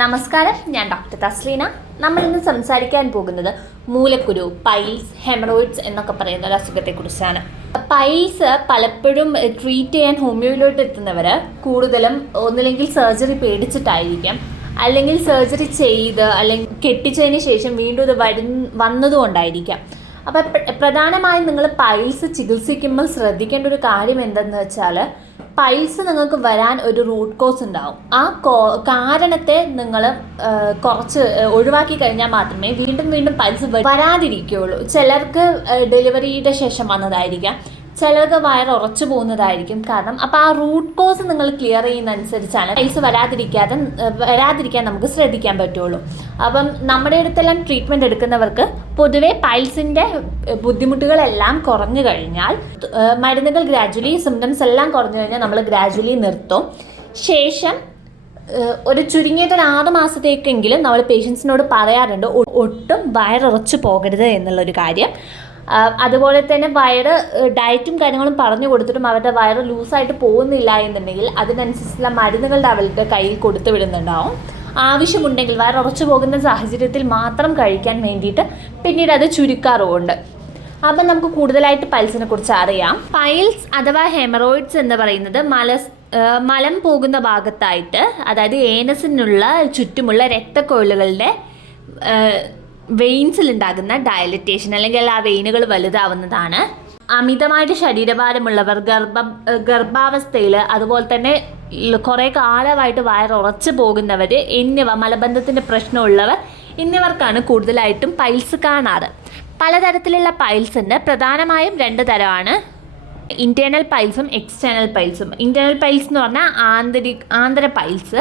നമസ്കാരം ഞാൻ ഡോക്ടർ തസ്ലീന. നമ്മൾ ഇന്ന് സംസാരിക്കാൻ പോകുന്നത് മൂലക്കുരു പൈൽസ് ഹെമറോയിഡ്സ് എന്നൊക്കെ പറയുന്ന ഒരു അസുഖത്തെക്കുറിച്ചാണ്. പൈൽസ് പലപ്പോഴും ട്രീറ്റ് ചെയ്യാൻ ഹോമിയോയിലോട്ട് എത്തുന്നവർ കൂടുതലും ഒന്നില്ലെങ്കിൽ സർജറി പേടിച്ചിട്ടായിരിക്കാം. അല്ലെങ്കിൽ സർജറി ചെയ്ത് അല്ലെങ്കിൽ കെട്ടിച്ചതിന് ശേഷം വീണ്ടും ഇത് വരു വന്നതുകൊണ്ടായിരിക്കാം. അപ്പം പ്രധാനമായും നിങ്ങൾ പൈൽസ് ചികിത്സിക്കുമ്പോൾ ശ്രദ്ധിക്കേണ്ട ഒരു കാര്യം എന്തെന്ന് വെച്ചാൽ പൈൽസ് നിങ്ങൾക്ക് വരാൻ ഒരു റൂട്ട് കോസ് ഉണ്ടാവും. ആ കാരണത്തെ നിങ്ങൾ കുറച്ച് ഒഴിവാക്കി കഴിഞ്ഞാൽ മാത്രമേ വീണ്ടും വീണ്ടും പൈസ വരാതിരിക്കുകയുള്ളൂ. ചിലർക്ക് ഡെലിവറിയുടെ ശേഷം വന്നതായിരിക്കാം. ചിലർക്ക് വയർ ഉറച്ചു പോകുന്നതായിരിക്കും കാരണം. അപ്പോൾ ആ റൂട്ട് കോസ് നിങ്ങൾ ക്ലിയർ ചെയ്യുന്ന അനുസരിച്ചാണ് പൈൽസ് വരാതിരിക്കാതെ വരാതിരിക്കാൻ നമുക്ക് ശ്രദ്ധിക്കാൻ പറ്റുള്ളൂ. അപ്പം നമ്മുടെ അടുത്തെല്ലാം ട്രീറ്റ്മെന്റ് എടുക്കുന്നവർക്ക് പൊതുവേ പൈൽസിന്റെ ബുദ്ധിമുട്ടുകളെല്ലാം കുറഞ്ഞു കഴിഞ്ഞാൽ മരുന്നുകൾ ഗ്രാജുവലി സിംറ്റംസ് എല്ലാം കുറഞ്ഞു കഴിഞ്ഞാൽ നമ്മൾ ഗ്രാജുവലി നിർത്തും. ശേഷം ഒരു ചുരുങ്ങിയത് ഒരു ആറ് മാസത്തേക്കെങ്കിലും നമ്മൾ പേഷ്യൻസിനോട് പറയാറുണ്ട് ഒട്ടും വയറുറച്ചു പോകരുത് എന്നുള്ളൊരു കാര്യം. അതുപോലെ തന്നെ വയറ് ഡയറ്റും കാര്യങ്ങളും പറഞ്ഞു കൊടുത്തിട്ടും അവരുടെ വയറ് ലൂസായിട്ട് പോകുന്നില്ല എന്നുണ്ടെങ്കിൽ അതിനനുസരിച്ചുള്ള മരുന്നുകളുടെ അവരുടെ കയ്യിൽ കൊടുത്തു വിടുന്നുണ്ടാവും. ആവശ്യമുണ്ടെങ്കിൽ വയറ് ഉറച്ചു പോകുന്ന സാഹചര്യത്തിൽ മാത്രം കഴിക്കാൻ വേണ്ടിയിട്ട് പിന്നീട് അത് ചുരുക്കാറുമുണ്ട്. അപ്പം നമുക്ക് കൂടുതലായിട്ട് പൈൽസിനെ കുറിച്ച് അറിയാം. പൈൽസ് അഥവാ ഹെമറോയിഡ്സ് എന്ന് പറയുന്നത് മല മലം പോകുന്ന ഭാഗത്തായിട്ട് അതായത് ഏനസിനുള്ള ചുറ്റുമുള്ള രക്തക്കൊഴലുകളുടെ വെയിൻസിൽ ഉണ്ടാകുന്ന ഡയലറ്റേഷൻ അല്ലെങ്കിൽ ആ വെയിനുകൾ വലുതാവുന്നതാണ്. അമിതമായിട്ട് ശരീരഭാരമുള്ളവർ ഗർഭ ഗർഭാവസ്ഥയിൽ അതുപോലെ തന്നെ കുറേ കാലമായിട്ട് വയറുറച്ചു പോകുന്നവർ എന്നിവ മലബന്ധത്തിന്റെ പ്രശ്നമുള്ളവർ എന്നിവർക്കാണ് കൂടുതലായിട്ടും പൈൽസ് കാണാറ്. പലതരത്തിലുള്ള പൈൽസ് ഉണ്ട്. പ്രധാനമായും രണ്ട് തരമാണ്. ഇന്റേർണൽ പൈൽസും എക്സ്റ്റേണൽ പൈൽസും. ഇന്റേർണൽ പൈൽസ് എന്ന് പറഞ്ഞാൽ ആന്തരിക ആന്തര പൈൽസ്.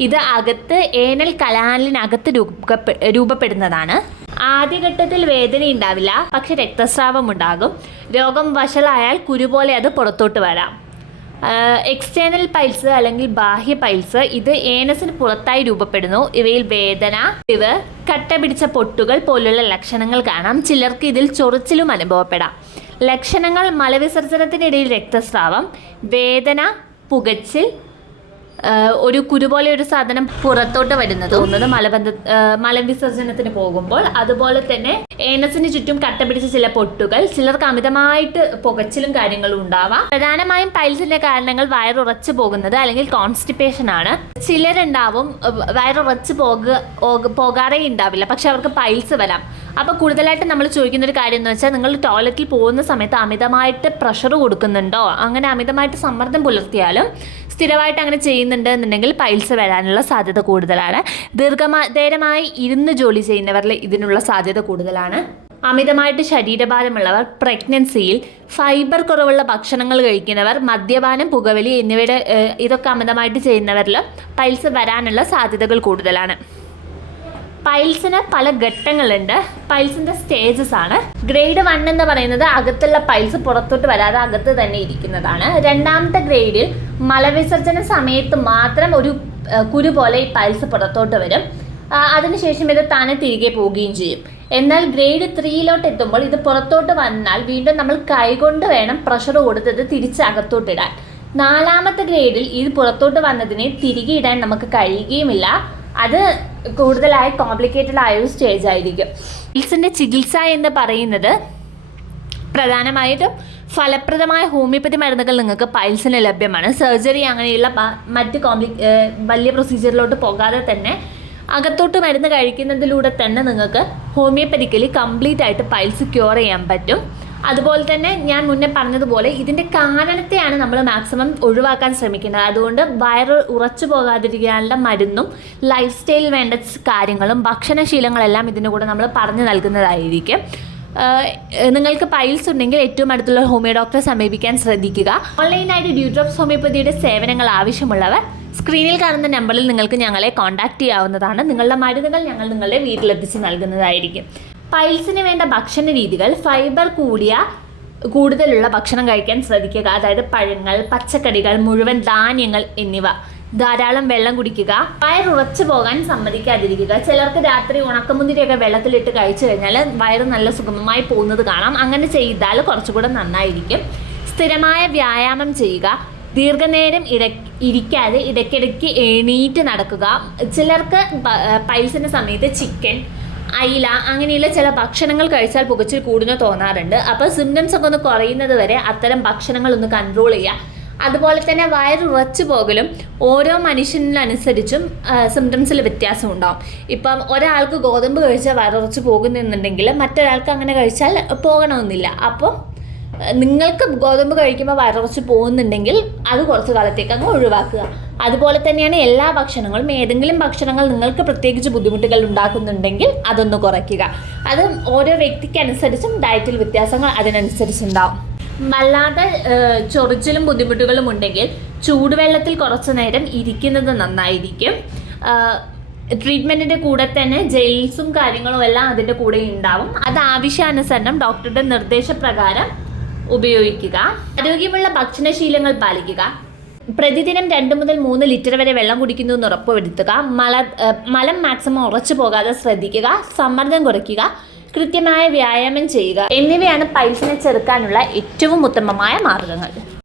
ഇത് അകത്ത് ഏനൽ കലാനലിനകത്ത് രൂപപ്പെ രൂപപ്പെടുന്നതാണ്. ആദ്യഘട്ടത്തിൽ വേദന ഉണ്ടാവില്ല പക്ഷെ രക്തസ്രാവം ഉണ്ടാകും. രോഗം വഷളായാൽ കുരു പോലെ അത് പുറത്തോട്ട് വരാം. എക്സ്റ്റേണൽ പൈൽസ് അല്ലെങ്കിൽ ബാഹ്യ പൈൽസ് ഇത് ഏനസിന് പുറത്തായി രൂപപ്പെടുന്നു. ഇവയിൽ വേദന ഇവ് കട്ട പിടിച്ച പൊട്ടുകൾ പോലുള്ള ലക്ഷണങ്ങൾ കാണാം. ചിലർക്ക് ഇതിൽ ചൊറിച്ചിലും അനുഭവപ്പെടാം. ലക്ഷണങ്ങൾ മലവിസർജനത്തിനിടയിൽ രക്തസ്രാവം വേദന പുകച്ചിൽ ഒരു കുരു പോലെ ഒരു സാധനം പുറത്തോട്ട് വരുന്നത്. ഒന്നത് മലബന്ധ മലവിസർജനത്തിന് പോകുമ്പോൾ അതുപോലെ തന്നെ ഏനസിന് ചുറ്റും കട്ട പിടിച്ച ചില പൊട്ടുകൾ ചിലർക്ക് അമിതമായിട്ട് പുകച്ചിലും കാര്യങ്ങളും ഉണ്ടാവാം. പ്രധാനമായും പൈൽസിന്റെ കാരണങ്ങൾ വയറുറച്ചു പോകുന്നത് അല്ലെങ്കിൽ കോൺസ്റ്റിപ്പേഷൻ ആണ്. ചിലരുണ്ടാവും വയറുറച്ചു പോക പോകാറേ ഉണ്ടാവില്ല പക്ഷെ അവർക്ക് പൈൽസ് വരാം. അപ്പോൾ കൂടുതലായിട്ട് നമ്മൾ ചോദിക്കുന്ന ഒരു കാര്യം എന്ന് വെച്ചാൽ നിങ്ങൾ ടോയ്ലറ്റിൽ പോകുന്ന സമയത്ത് അമിതമായിട്ട് പ്രഷർ കൊടുക്കുന്നുണ്ടോ? അങ്ങനെ അമിതമായിട്ട് സമ്മർദ്ദം പുലർത്തിയാലും സ്ഥിരമായിട്ട് അങ്ങനെ ചെയ്യുന്നുണ്ട് എന്നുണ്ടെങ്കിൽ പൈൽസ് വരാനുള്ള സാധ്യത കൂടുതലാണ്. ദീർഘമാ നേരമായി ഇരുന്ന് ജോലി ചെയ്യുന്നവരിൽ ഇതിനുള്ള സാധ്യത കൂടുതലാണ്. അമിതമായിട്ട് ശരീരഭാരമുള്ളവർ പ്രഗ്നൻസിയിൽ ഫൈബർ കുറവുള്ള ഭക്ഷണങ്ങൾ കഴിക്കുന്നവർ മദ്യപാനം പുകവലി എന്നിവയുടെ ഇതൊക്കെ അമിതമായിട്ട് ചെയ്യുന്നവരിൽ പൈൽസ് വരാനുള്ള സാധ്യതകൾ കൂടുതലാണ്. പൈൽസിന് പല ഘട്ടങ്ങളുണ്ട്. പൈൽസിന്റെ സ്റ്റേജസ് ആണ്. ഗ്രേഡ് വൺ എന്ന് പറയുന്നത് അകത്തുള്ള പൈൽസ് പുറത്തോട്ട് വരാതെ അകത്ത് തന്നെ ഇരിക്കുന്നതാണ്. രണ്ടാമത്തെ ഗ്രേഡിൽ മലവിസർജന സമയത്ത് മാത്രം ഒരു കുരു പോലെ ഈ പൈൽസ് പുറത്തോട്ട് വരും. അതിനുശേഷം ഇത് തന്നെ തിരികെ പോവുകയും ചെയ്യും. എന്നാൽ ഗ്രേഡ് ത്രീയിലോട്ട് എത്തുമ്പോൾ ഇത് പുറത്തോട്ട് വന്നാൽ വീണ്ടും നമ്മൾ കൈകൊണ്ട് വേണം പ്രഷർ കൊടുത്തത് ഇടാൻ. നാലാമത്തെ ഗ്രേഡിൽ ഇത് പുറത്തോട്ട് വന്നതിനെ തിരികെ ഇടാൻ നമുക്ക് കഴിയുകയുമില്ല. അത് കൂടുതലായി കോംപ്ലിക്കേറ്റഡ് ആയ ഒരു സ്റ്റേജ് ആയിരിക്കും. പൈൽസിന്റെ ചികിത്സ എന്ന് പറയുന്നത് പ്രധാനമായിട്ടും ഫലപ്രദമായ ഹോമിയോപ്പതി മരുന്നുകൾ നിങ്ങൾക്ക് പൈൽസിന് ലഭ്യമാണ്. സർജറി അങ്ങനെയുള്ള മറ്റ് കോംപ്ലി വലിയ പ്രൊസീജിയറിലോട്ട് പോകാതെ തന്നെ അകത്തോട്ട് മരുന്ന് കഴിക്കുന്നതിലൂടെ തന്നെ നിങ്ങൾക്ക് ഹോമിയോപ്പതിക്കലി കംപ്ലീറ്റ് ആയിട്ട് പൈൽസ് ക്യൂർ ചെയ്യാൻ പറ്റും. അതുപോലെ തന്നെ ഞാൻ മുന്നേ പറഞ്ഞതുപോലെ ഇതിന്റെ കാരണത്തെയാണ് നമ്മൾ മാക്സിമം ഒഴിവാക്കാൻ ശ്രമിക്കുന്നത്. അതുകൊണ്ട് വയറ് ഉറച്ചു പോകാതിരിക്കാനുള്ള മരുന്നും ലൈഫ് സ്റ്റൈൽ വേണ്ട കാര്യങ്ങളും ഭക്ഷണശീലങ്ങളെല്ലാം ഇതിന്റെ കൂടെ നമ്മൾ പറഞ്ഞു നൽകുന്നതായിരിക്കും. നിങ്ങൾക്ക് പൈൽസ് ഉണ്ടെങ്കിൽ ഏറ്റവും അടുത്തുള്ള ഹോമിയോ ഡോക്ടറെ സമീപിക്കാൻ ശ്രദ്ധിക്കുക. ഓൺലൈനായിട്ട് ഡ്യൂഡ്രോപ്സ് ഹോമിയോപ്പതിയുടെ സേവനങ്ങൾ ആവശ്യമുള്ളവർ സ്ക്രീനിൽ കാണുന്ന നമ്പറിൽ നിങ്ങൾക്ക് ഞങ്ങളെ കോൺടാക്റ്റ് ചെയ്യാവുന്നതാണ്. നിങ്ങളുടെ മരുന്നുകൾ ഞങ്ങൾ നിങ്ങളുടെ വീട്ടിലെത്തിച്ച് നൽകുന്നതായിരിക്കും. പൈൽസിന് വേണ്ട ഭക്ഷണ രീതികൾ ഫൈബർ കൂടിയ കൂടുതലുള്ള ഭക്ഷണം കഴിക്കാൻ ശ്രദ്ധിക്കുക. അതായത് പഴങ്ങൾ പച്ചക്കറികൾ മുഴുവൻ ധാന്യങ്ങൾ എന്നിവ. ധാരാളം വെള്ളം കുടിക്കുക. വയറുറച്ചു പോകാൻ സമ്മതിക്കാതിരിക്കുക. ചിലർക്ക് രാത്രി ഉണക്കമുന്തിരിയൊക്കെ വെള്ളത്തിലിട്ട് കഴിച്ചു കഴിഞ്ഞാൽ വയറ് നല്ല സുഗമമായി പോകുന്നത് കാണാം. അങ്ങനെ ചെയ്താൽ കുറച്ചുകൂടെ നന്നായിരിക്കും. സ്ഥിരമായ വ്യായാമം ചെയ്യുക. ദീർഘനേരം ഇട ഇരിക്കാതെ ഇടയ്ക്കിടയ്ക്ക് എണീറ്റ് നടക്കുക. ചിലർക്ക് പൈൽസിന്റെ സമയത്ത് ചിക്കൻ അയില അങ്ങനെയുള്ള ചില ഭക്ഷണങ്ങൾ കഴിച്ചാൽ പുകച്ചിൽ കൂടുന്നു തോന്നാറുണ്ട്. അപ്പോൾ സിംറ്റംസ് ഒക്കെ ഒന്ന് കുറയുന്നത് വരെ അത്തരം ഭക്ഷണങ്ങൾ ഒന്ന് കൺട്രോൾ ചെയ്യുക. അതുപോലെ തന്നെ വയറ് ഉറച്ചു പോകലും ഓരോ മനുഷ്യനനുസരിച്ചും സിംറ്റംസിൽ വ്യത്യാസം ഉണ്ടാവും. ഇപ്പം ഒരാൾക്ക് ഗോതമ്പ് കഴിച്ചാൽ വയറുറച്ച് പോകുന്നുണ്ടെങ്കിൽ മറ്റൊരാൾക്ക് അങ്ങനെ കഴിച്ചാൽ പോകണമെന്നില്ല. അപ്പോൾ നിങ്ങൾക്ക് ഗോതമ്പ് കഴിക്കുമ്പോൾ വയറുറച്ച് പോകുന്നുണ്ടെങ്കിൽ അത് കുറച്ച് കാലത്തേക്ക് അങ്ങ് ഒഴിവാക്കുക. അതുപോലെ തന്നെയാണ് എല്ലാ ഭക്ഷണങ്ങളും ഏതെങ്കിലും ഭക്ഷണങ്ങൾ നിങ്ങൾക്ക് പ്രത്യേകിച്ച് ബുദ്ധിമുട്ടുകൾ ഉണ്ടാക്കുന്നുണ്ടെങ്കിൽ അതൊന്ന് കുറയ്ക്കുക. അത് ഓരോ വ്യക്തിക്കനുസരിച്ചും ഡയറ്റിൽ വ്യത്യാസങ്ങൾ അതിനനുസരിച്ചുണ്ടാവും. വല്ലാതെ ചൊറിച്ചിലും ബുദ്ധിമുട്ടുകളും ഉണ്ടെങ്കിൽ ചൂടുവെള്ളത്തിൽ കുറച്ചു നേരം ഇരിക്കുന്നത് നന്നായിരിക്കും. ട്രീറ്റ്മെന്റിന്റെ കൂടെ തന്നെ ജെയിൽസും കാര്യങ്ങളും എല്ലാം അതിന്റെ കൂടെ ഉണ്ടാവും. അത് ആവശ്യാനുസരണം ഡോക്ടറുടെ നിർദ്ദേശപ്രകാരം ഉപയോഗിക്കുക. ആരോഗ്യമുള്ള ഭക്ഷണശീലങ്ങൾ പാലിക്കുക. പ്രതിദിനം രണ്ട് മുതൽ മൂന്ന് ലിറ്റർ വരെ വെള്ളം കുടിക്കുന്നു എന്ന് ഉറപ്പുവരുത്തുക. മല മലം മാക്സിമം ഉറച്ചു പോകാതെ ശ്രദ്ധിക്കുക. സമ്മർദ്ദം കുറയ്ക്കുക. കൃത്യമായ വ്യായാമം ചെയ്യുക. എന്നിവയാണ് പൈൽസിനെ ചെറുക്കാനുള്ള ഏറ്റവും ഉത്തമമായ മാർഗങ്ങൾ.